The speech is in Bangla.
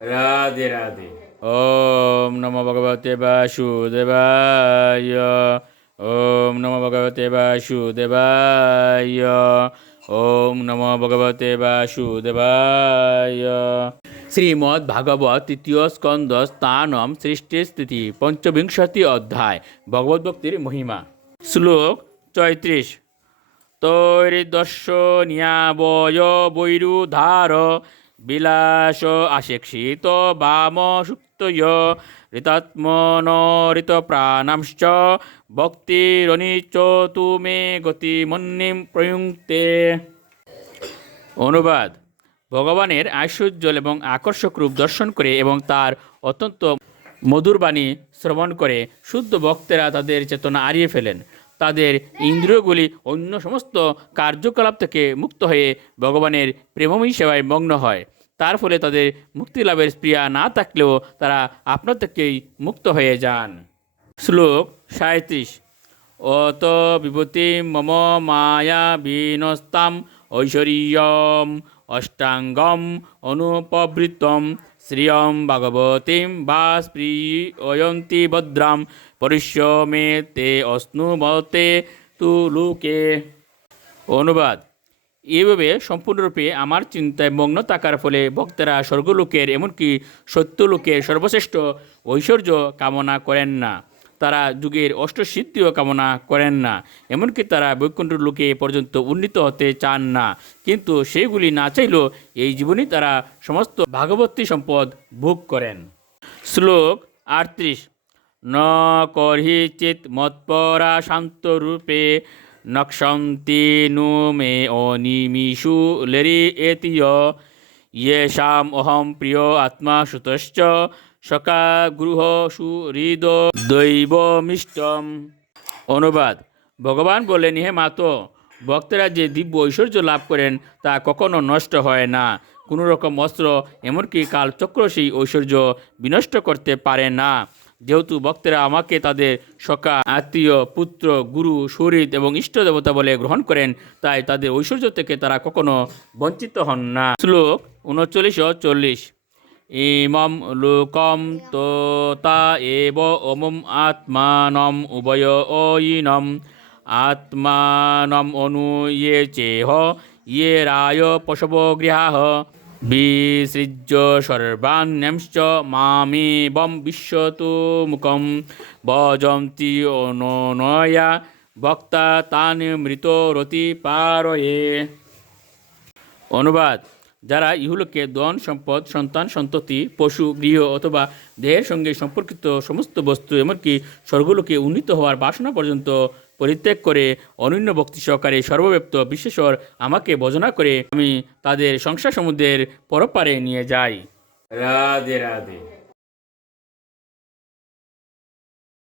রাধে রাধে। ওম নমো ভগবতে বাসুদেবায়। ওম নমো ভগবতে বাসুদেবায়। ওম নমো ভগবতে বাসুদেবায়। শ্রীমদ্ ভাগবত তৃতীয় স্কন্দ স্থানম সৃষ্টি স্থিতি পঞ্চবিংশতি অধ্যায় ভগবদ্ভক্তির মহিমা। শ্লোক ৩৪। তৈর্দর্শনিয়াবয় বৈরুধার বিলাস আশেক্ষিত বাম সুক্তয় ঋতাত্মন ঋত প্রাণাংশ্চ ভক্তিরনিচতু মে গতিমন্যিম প্রয়ুঙ্ক্তে। অনুবাদ: ভগবানের ঐশ্বর্য এবং আকর্ষক রূপ দর্শন করে এবং তার অত্যন্ত মধুর বাণী শ্রবণ করে শুদ্ধ ভক্তেরা তাদের চেতনা হারিয়ে ফেলেন। তাদের ইন্দ্রিয়গুলি অন্য সমস্ত কার্যকলাপ থেকে মুক্ত হয়ে ভগবানের প্রেমময়ী সেবায় মগ্ন হয়। তার ফলে তাদের মুক্তি লাভের স্পৃহা না থাকলেও তারা আপনা থেকেই মুক্ত হয়ে যান। শ্লোক ৩৭। অত বিভূতি মম মায়া বিনস্তাম ঐশ্বর্যম অষ্টাঙ্গম অনুপবৃত্তম শ্রিয়ম ভগবতীম বা স্পৃয়ন্তি ভদ্রাম পরিশ্রমে তে অশ্নুবতে তু লোকে। অনুবাদ: এইভাবে সম্পূর্ণরূপে আমার চিন্তায় মগ্ন থাকার ফলে ভক্তেরা স্বর্গলোকের এমনকি সত্যলোকের সর্বশ্রেষ্ঠ ঐশ্বর্য কামনা করেন না। তারা যুগের অষ্টসিদ্ধিও কামনা করেন না। এমনকি তারা বৈকুণ্ঠ লোকে পর্যন্ত উন্নীত হতে চান না। কিন্তু সেগুলি না চাইলেও এই জীবনেই তারা সমস্ত ভাগবতী সম্পদ ভোগ করেন। শ্লোক ৩৮। ন কর্হিচিৎ মৎপরা শান্তরূপে নক্ষন্তি নু মে অনিমিষু লেরি এতিয় ইয়েষাম অহম প্রিয় আত্মা সুতশ্চ সকা গৃহ সুহৃদ দৈবমিষ্টম। অনুবাদ: ভগবান বলেন, হে মাতো, ভক্তেরা যে দিব্য ঐশ্বর্য লাভ করেন তা কখনো নষ্ট হয় না। কোনো রকম অস্ত্র এমনকি কালচক্র সেই ঐশ্বর্য বিনষ্ট করতে পারে না। যেহেতু ভক্তেরা আমাকে তাদের সখা, আত্মীয়, পুত্র, গুরু, সুহৃদ এবং ইষ্ট দেবতা বলে গ্রহণ করেন, তাই তাদের ঐশ্বর্য থেকে তারা কখনো বঞ্চিত হন না। শ্লোক ৩৯ ও ৪০। ইমম লোকম তোতা এব অমম আত্মানম উভয় অয়িনম আত্মানম অনু ইয়ে চেহ ইয়ে রায় পশব গৃহাহ বিসৃজ্য সর্বাণ্যংশ্চ মামেবং বিশ্বতো মুখম ভজন্তি অননয়া ভক্তা তান মৃত রতি পারয়ে। অনুবাদ: যারা ইহলোকে ধন সম্পদ, সন্তান সন্ততি, পশু, গৃহ অথবা দেহের সঙ্গে সম্পর্কিত সমস্ত বস্তু এমনকি স্বর্গলোকে উন্নীত হওয়ার বাসনা পর্যন্ত পরিত্যাগ করে অনন্য ভক্তি সহকারে সর্বব্যাপ্ত বিশ্বেশ্বর আমাকে ভজনা করে আমি তাদের সংসার সমুদ্রের পরপারে নিয়ে যাই। রাধে রাধে।